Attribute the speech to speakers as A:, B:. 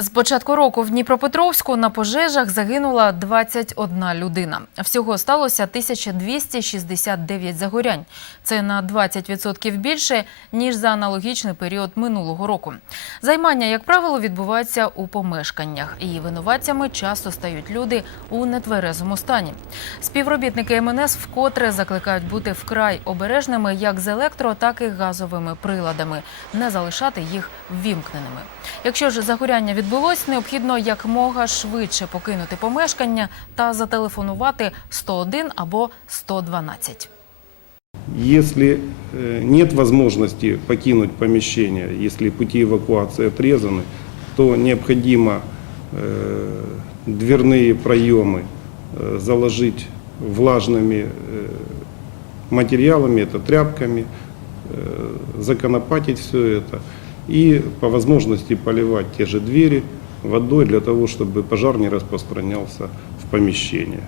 A: З початку року в Дніпропетровську на пожежах загинула 21 людина. Всього сталося 1269 загорянь. Це на 20% більше, ніж за аналогічний період минулого року. Займання, як правило, відбуваються у помешканнях. І винуватцями часто стають люди у нетверезому стані. Співробітники МНС вкотре закликають бути вкрай обережними як з електро, так і газовими приладами, не залишати їх ввімкненими. Якщо ж загоряння відбулось, необхідно якмога швидше покинути помешкання та зателефонувати 101 або 112.
B: Если э, нет возможности покинуть помещение, если пути эвакуации отрезаны, то необходимо э, дверные проемы э, заложить влажными э, материалами, это тряпками, э, законопатить все это и по возможности поливать те же двери водой для того, чтобы пожар не распространялся в помещение.